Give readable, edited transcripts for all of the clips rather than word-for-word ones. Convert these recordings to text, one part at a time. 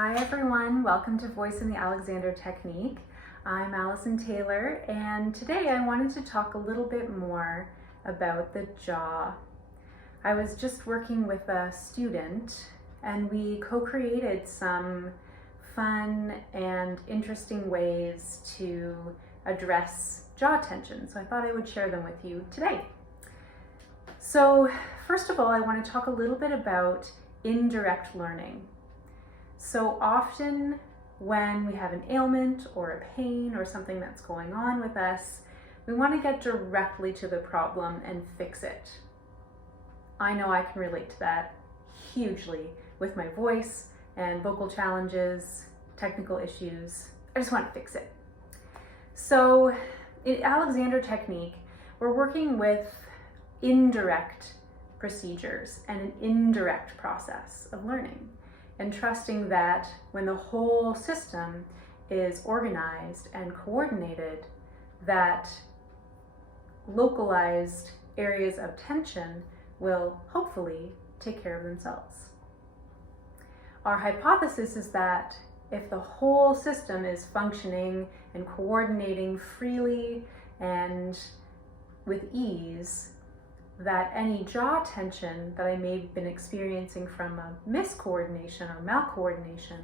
Hi everyone, welcome to Voice in the Alexander Technique. I'm Alison Taylor, and today I wanted to talk a little bit more about the jaw. I was just working with a student and we co-created some fun and interesting ways to address jaw tension, so I thought I would share them with you today. So first of all, I want to talk a little bit about indirect learning. So often when we have an ailment or a pain or something that's going on with us, we want to get directly to the problem and fix it. I know I can relate to that hugely with my voice and vocal challenges, technical issues. I just want to fix it. So in Alexander Technique, we're working with indirect procedures and an indirect process of learning, and trusting that when the whole system is organized and coordinated, that localized areas of tension will hopefully take care of themselves. Our hypothesis is that if the whole system is functioning and coordinating freely and with ease, that any jaw tension that I may have been experiencing from a miscoordination or malcoordination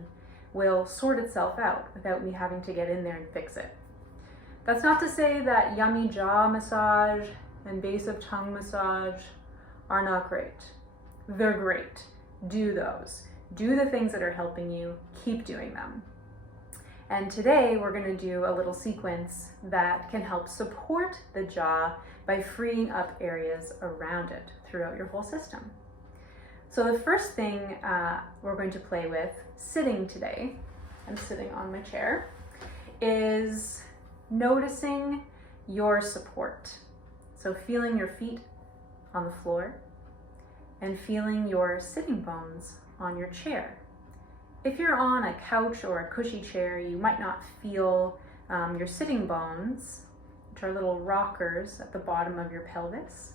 will sort itself out without me having to get in there and fix it. That's not to say that yummy jaw massage and base of tongue massage are not great. They're great. Do those. Do the things that are helping you. Keep doing them. And today we're going to do a little sequence that can help support the jaw by freeing up areas around it throughout your whole system. So the first thing we're going to play with sitting today, I'm sitting on my chair, is noticing your support. So feeling your feet on the floor and feeling your sitting bones on your chair. If you're on a couch or a cushy chair, you might not feel your sitting bones, which are little rockers at the bottom of your pelvis.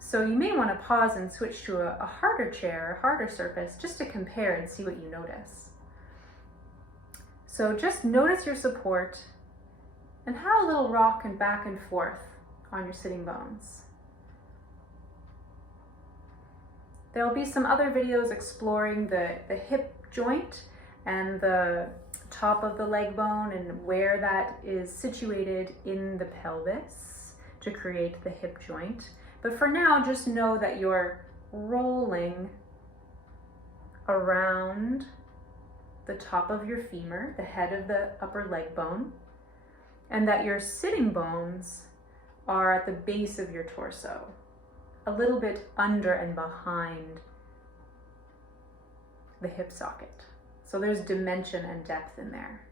So you may want to pause and switch to a harder chair, a harder surface, just to compare and see what you notice. So just notice your support and have a little rock and back and forth on your sitting bones. There will be some other videos exploring the hip joint and the top of the leg bone and where that is situated in the pelvis to create the hip joint. But for now, just know that you're rolling around the top of your femur, the head of the upper leg bone, and that your sitting bones are at the base of your torso, a little bit under and behind the hip socket. So there's dimension and depth in there.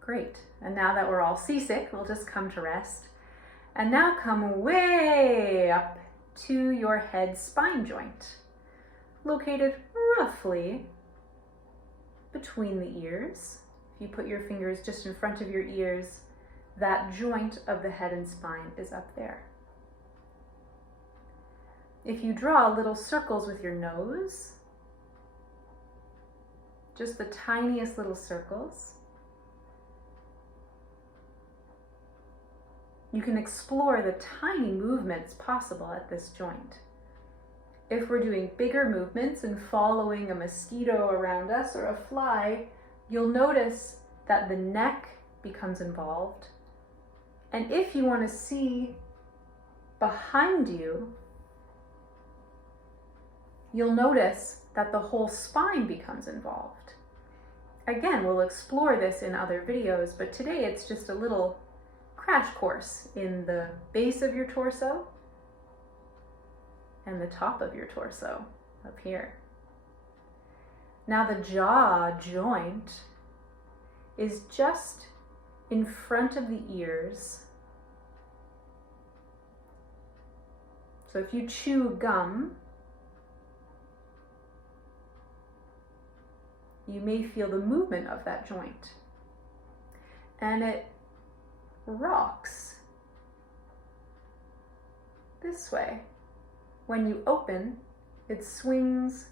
Great. And now that we're all seasick, we'll just come to rest. And now come way up to your head spine joint, located roughly between the ears. If you put your fingers just in front of your ears, that joint of the head and spine is up there. If you draw little circles with your nose, just the tiniest little circles, you can explore the tiny movements possible at this joint. If we're doing bigger movements and following a mosquito around us or a fly, you'll notice that the neck becomes involved. And if you want to see behind you, you'll notice that the whole spine becomes involved. Again, we'll explore this in other videos, but today it's just a little crash course in the base of your torso and the top of your torso up here. Now the jaw joint is just in front of the ears. So if you chew gum, you may feel the movement of that joint. And it rocks this way when you open it swings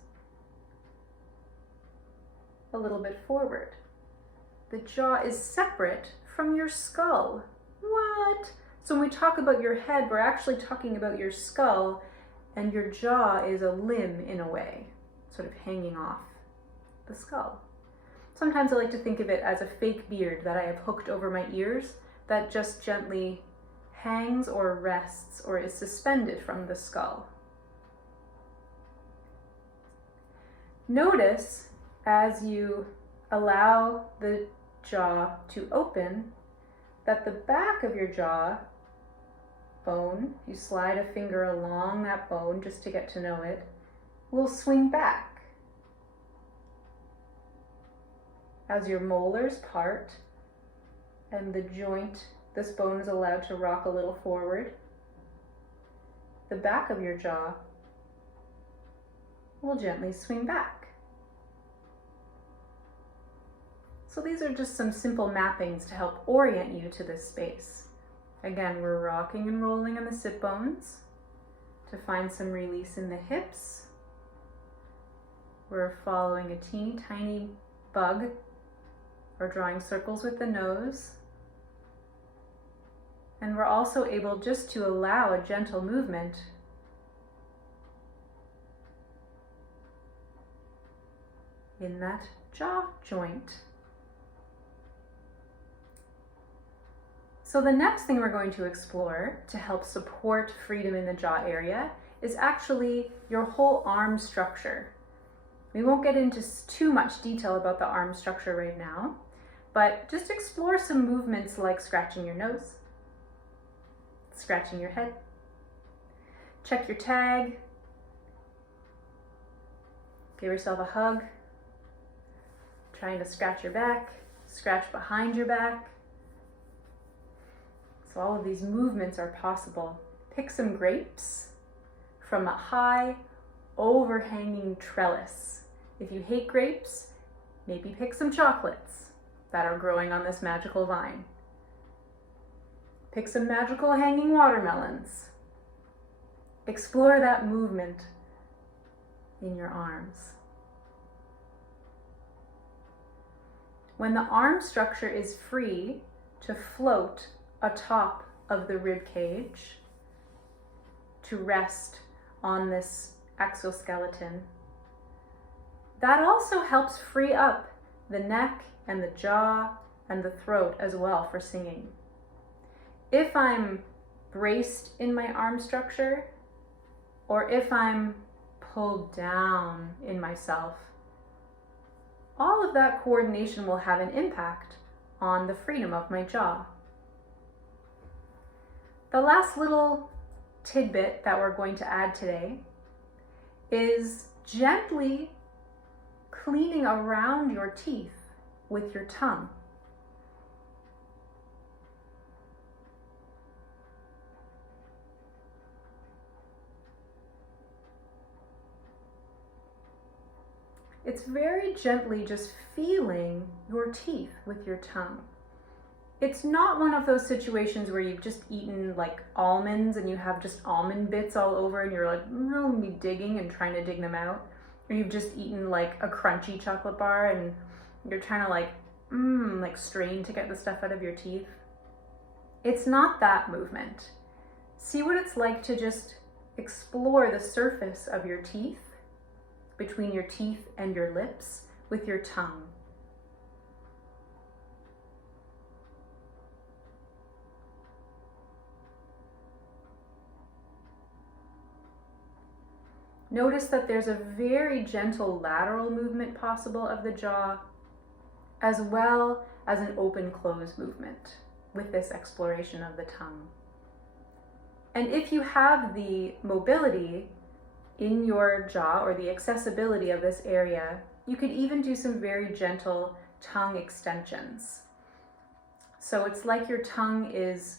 a little bit forward. The jaw is separate from your skull. What? So when we talk about your head, we're actually talking about your skull, and your jaw is a limb in a way, sort of hanging off the skull. Sometimes I like to think of it as a fake beard that I have hooked over my ears that just gently hangs or rests or is suspended from the skull. Notice as you allow the jaw to open that the back of your jaw bone, you slide a finger along that bone just to get to know it, will swing back. As your molars part and the joint, this bone is allowed to rock a little forward, the back of your jaw will gently swing back. So these are just some simple mappings to help orient you to this space. Again, we're rocking and rolling in the sit bones to find some release in the hips. We're following a teeny tiny bug or drawing circles with the nose. And we're also able just to allow a gentle movement in that jaw joint. So the next thing we're going to explore to help support freedom in the jaw area is actually your whole arm structure. We won't get into too much detail about the arm structure right now, but just explore some movements like scratching your nose, scratching your head, check your tag, give yourself a hug, trying to scratch your back, scratch behind your back. So all of these movements are possible. Pick some grapes from a high, overhanging trellis. If you hate grapes, maybe pick some chocolates that are growing on this magical vine. Pick some magical hanging watermelons. Explore that movement in your arms. When the arm structure is free to float atop of the rib cage, to rest on this exoskeleton, that also helps free up the neck and the jaw and the throat as well for singing. If I'm braced in my arm structure, or if I'm pulled down in myself, all of that coordination will have an impact on the freedom of my jaw. The last little tidbit that we're going to add today is gently cleaning around your teeth with your tongue. It's very gently just feeling your teeth with your tongue. It's not one of those situations where you've just eaten like almonds and you have just almond bits all over and you're like really digging and trying to dig them out. Or you've just eaten like a crunchy chocolate bar and you're trying to like strain to get the stuff out of your teeth. It's not that movement. See what it's like to just explore the surface of your teeth, between your teeth and your lips, with your tongue. Notice that there's a very gentle lateral movement possible of the jaw, as well as an open-close movement with this exploration of the tongue. And if you have the mobility in your jaw or the accessibility of this area, you could even do some very gentle tongue extensions. So it's like your tongue is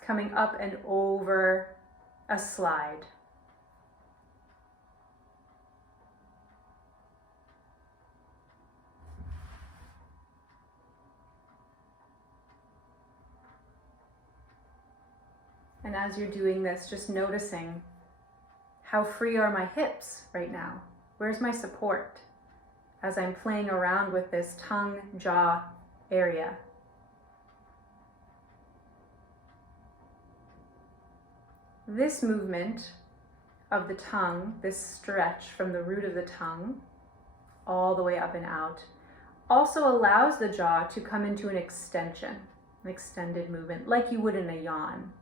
coming up and over a slide. And as you're doing this, just noticing How free are my hips right now? Where's my support as I'm playing around with this tongue, jaw area? This movement of the tongue, this stretch from the root of the tongue all the way up and out, also allows the jaw to come into an extension, an extended movement, like you would in a yawn.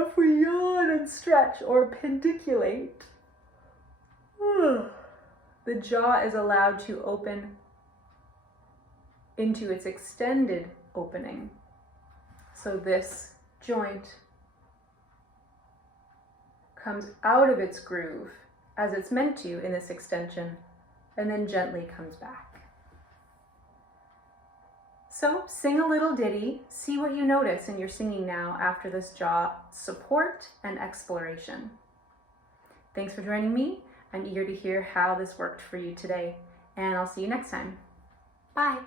If we yawn and stretch or pendiculate, the jaw is allowed to open into its extended opening. So this joint comes out of its groove as it's meant to in this extension, and then gently comes back. So sing a little ditty, see what you notice in your singing now after this jaw support and exploration. Thanks for joining me. I'm eager to hear how this worked for you today, and I'll see you next time. Bye.